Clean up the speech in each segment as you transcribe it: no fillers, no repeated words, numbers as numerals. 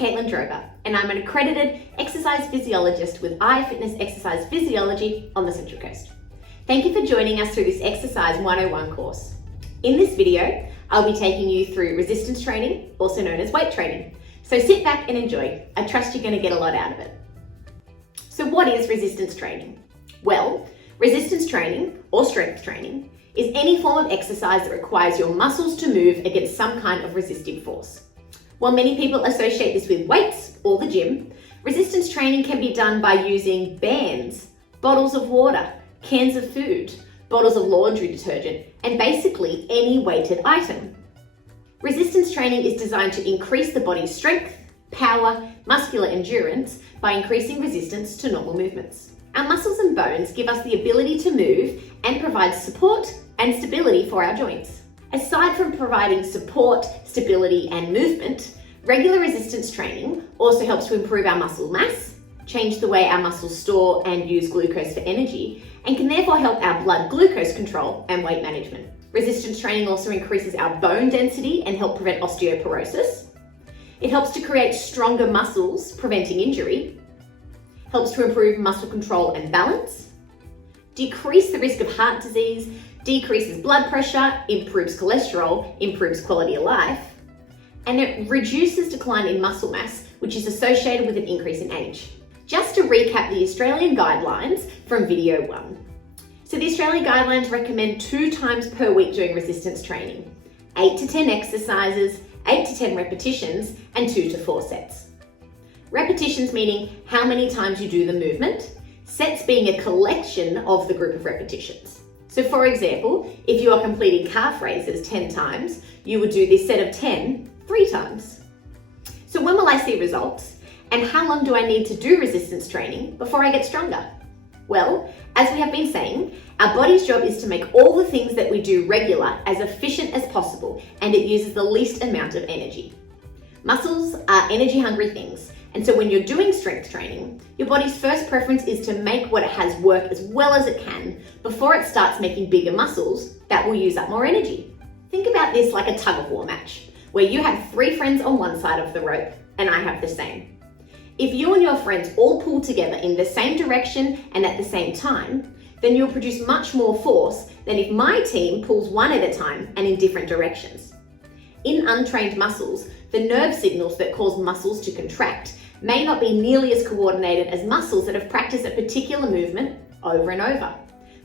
Kaitlyn, and I'm an accredited exercise physiologist with iFitness Exercise Physiology on the Central Coast. Thank you for joining us through this Exercise 101 course. In this video, I'll be taking you through resistance training, also known as weight training. So sit back and enjoy. I trust you're going to get a lot out of it. So what is resistance training? Well, resistance training or strength training is any form of exercise that requires your muscles to move against some kind of resistive force. While many people associate this with weights or the gym, resistance training can be done by using bands, bottles of water, cans of food, bottles of laundry detergent, and basically any weighted item. Resistance training is designed to increase the body's strength, power, muscular endurance by increasing resistance to normal movements. Our muscles and bones give us the ability to move and provide support and stability for our joints. Aside from providing support, stability, and movement, regular resistance training also helps to improve our muscle mass, change the way our muscles store and use glucose for energy, and can therefore help our blood glucose control and weight management. Resistance training also increases our bone density and help prevent osteoporosis. It helps to create stronger muscles, preventing injury, helps to improve muscle control and balance, decrease the risk of heart disease, decreases blood pressure, improves cholesterol, improves quality of life, and it reduces decline in muscle mass, which is associated with an increase in age. Just to recap the Australian guidelines from video 1. So the Australian guidelines recommend 2 times per week doing resistance training, 8 to 10 exercises, 8 to 10 repetitions, and 2 to 4 sets. Repetitions meaning how many times you do the movement, sets being a collection of the group of repetitions. So for example, if you are completing calf raises 10 times, you would do this set of 10 3 times. So when will I see results? And how long do I need to do resistance training before I get stronger? Well, as we have been saying, our body's job is to make all the things that we do regular as efficient as possible, and it uses the least amount of energy. Muscles are energy-hungry things, and so when you're doing strength training, your body's first preference is to make what it has work as well as it can before it starts making bigger muscles that will use up more energy. Think about this like a tug-of-war match, where you have 3 friends on one side of the rope, and I have the same. If you and your friends all pull together in the same direction and at the same time, then you'll produce much more force than if my team pulls one at a time and in different directions. In untrained muscles, the nerve signals that cause muscles to contract may not be nearly as coordinated as muscles that have practiced a particular movement over and over.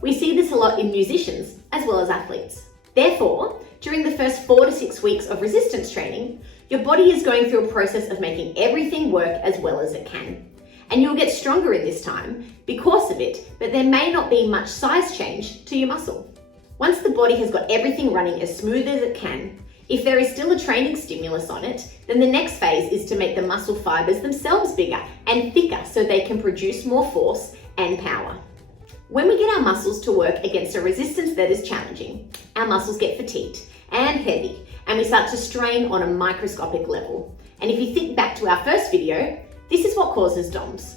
We see this a lot in musicians as well as athletes. Therefore, during the first 4 to 6 weeks of resistance training, your body is going through a process of making everything work as well as it can. And you'll get stronger in this time because of it, but there may not be much size change to your muscle. Once the body has got everything running as smooth as it can, if there is still a training stimulus on it, then the next phase is to make the muscle fibers themselves bigger and thicker so they can produce more force and power. When we get our muscles to work against a resistance that is challenging, our muscles get fatigued and heavy, and we start to strain on a microscopic level. And if you think back to our first video, this is what causes DOMS.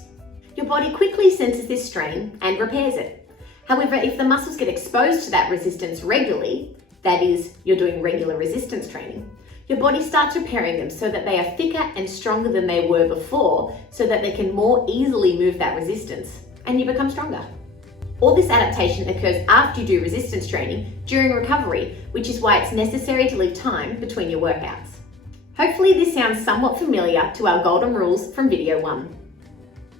Your body quickly senses this strain and repairs it. However, if the muscles get exposed to that resistance regularly, that is, you're doing regular resistance training, your body starts repairing them so that they are thicker and stronger than they were before, so that they can more easily move that resistance, and you become stronger. All this adaptation occurs after you do resistance training during recovery, which is why it's necessary to leave time between your workouts. Hopefully this sounds somewhat familiar to our golden rules from video 1.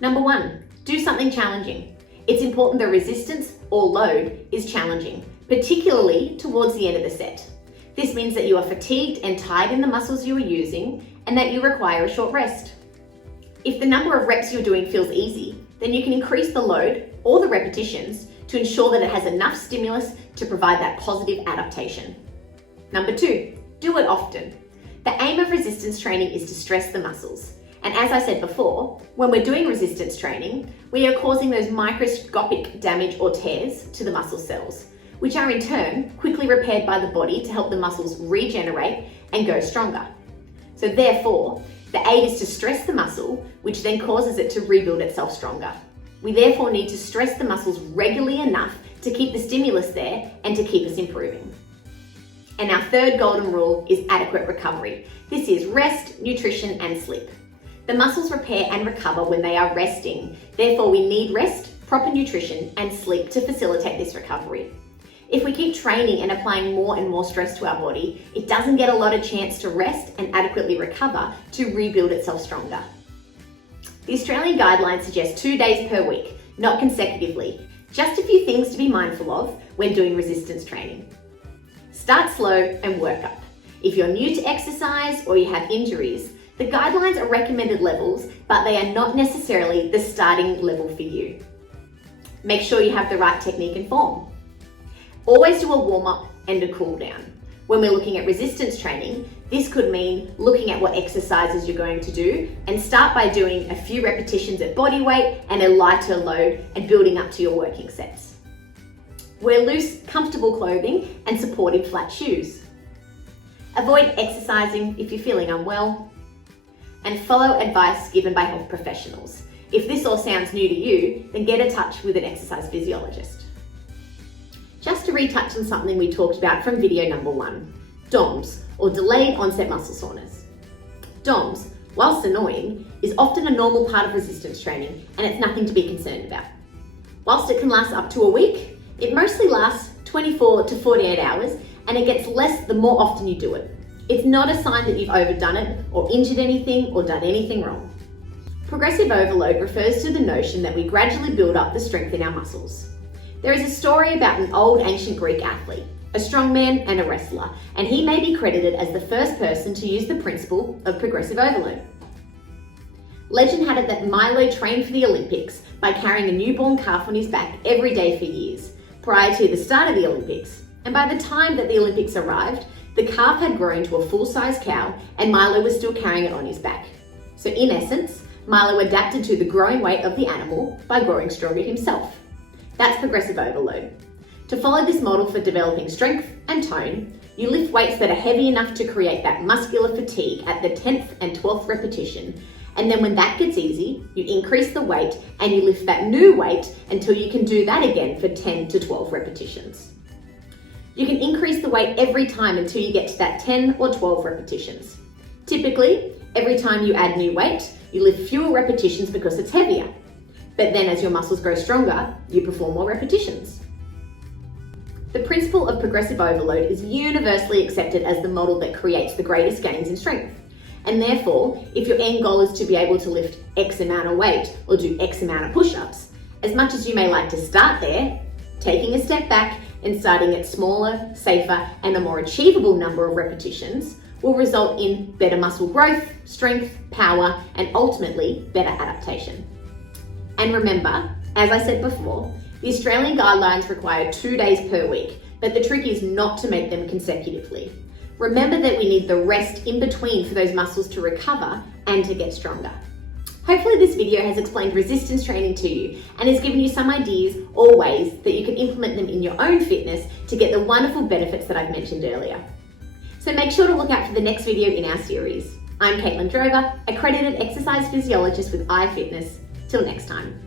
Number 1, do something challenging. It's important the resistance or load is challenging, particularly towards the end of the set. This means that you are fatigued and tired in the muscles you are using and that you require a short rest. If the number of reps you're doing feels easy, then you can increase the load or the repetitions to ensure that it has enough stimulus to provide that positive adaptation. Number 2, do it often. The aim of resistance training is to stress the muscles. And as I said before, when we're doing resistance training, we are causing those microscopic damage or tears to the muscle cells, which are in turn quickly repaired by the body to help the muscles regenerate and go stronger. So therefore, the aim is to stress the muscle, which then causes it to rebuild itself stronger. We therefore need to stress the muscles regularly enough to keep the stimulus there and to keep us improving. And our third golden rule is adequate recovery. This is rest, nutrition, and sleep. The muscles repair and recover when they are resting. Therefore, we need rest, proper nutrition, and sleep to facilitate this recovery. If we keep training and applying more and more stress to our body, it doesn't get a lot of chance to rest and adequately recover to rebuild itself stronger. The Australian guidelines suggest 2 days per week, not consecutively. Just a few things to be mindful of when doing resistance training. Start slow and work up. If you're new to exercise or you have injuries, the guidelines are recommended levels, but they are not necessarily the starting level for you. Make sure you have the right technique and form. Always do a warm-up and a cool down. When we're looking at resistance training, this could mean looking at what exercises you're going to do and start by doing a few repetitions at body weight and a lighter load and building up to your working sets. Wear loose, comfortable clothing and supportive flat shoes. Avoid exercising if you're feeling unwell. And follow advice given by health professionals. If this all sounds new to you, then get in touch with an exercise physiologist. Just to retouch on something we talked about from video number 1, DOMS, or delayed onset muscle soreness. DOMS, whilst annoying, is often a normal part of resistance training and it's nothing to be concerned about. Whilst it can last up to a week, it mostly lasts 24 to 48 hours and it gets less the more often you do it. It's not a sign that you've overdone it or injured anything or done anything wrong. Progressive overload refers to the notion that we gradually build up the strength in our muscles. There is a story about an old ancient Greek athlete, a strongman and a wrestler, and he may be credited as the first person to use the principle of progressive overload. Legend had it that Milo trained for the Olympics by carrying a newborn calf on his back every day for years, prior to the start of the Olympics, and by the time that the Olympics arrived, the calf had grown to a full-size cow and Milo was still carrying it on his back. So in essence, Milo adapted to the growing weight of the animal by growing stronger himself. That's progressive overload. To follow this model for developing strength and tone, you lift weights that are heavy enough to create that muscular fatigue at the 10th and 12th repetition. And then when that gets easy, you increase the weight and you lift that new weight until you can do that again for 10 to 12 repetitions. You can increase the weight every time until you get to that 10 or 12 repetitions. Typically, every time you add new weight, you lift fewer repetitions because it's heavier. But then as your muscles grow stronger, you perform more repetitions. The principle of progressive overload is universally accepted as the model that creates the greatest gains in strength. And therefore, if your end goal is to be able to lift X amount of weight or do X amount of push-ups, as much as you may like to start there, taking a step back and starting at smaller, safer, and a more achievable number of repetitions will result in better muscle growth, strength, power, and ultimately better adaptation. And remember, as I said before, the Australian guidelines require 2 days per week, but the trick is not to make them consecutively. Remember that we need the rest in between for those muscles to recover and to get stronger. Hopefully this video has explained resistance training to you and has given you some ideas or ways that you can implement them in your own fitness to get the wonderful benefits that I've mentioned earlier. So make sure to look out for the next video in our series. I'm Kaitlyn, accredited exercise physiologist with iFitness. Till next time.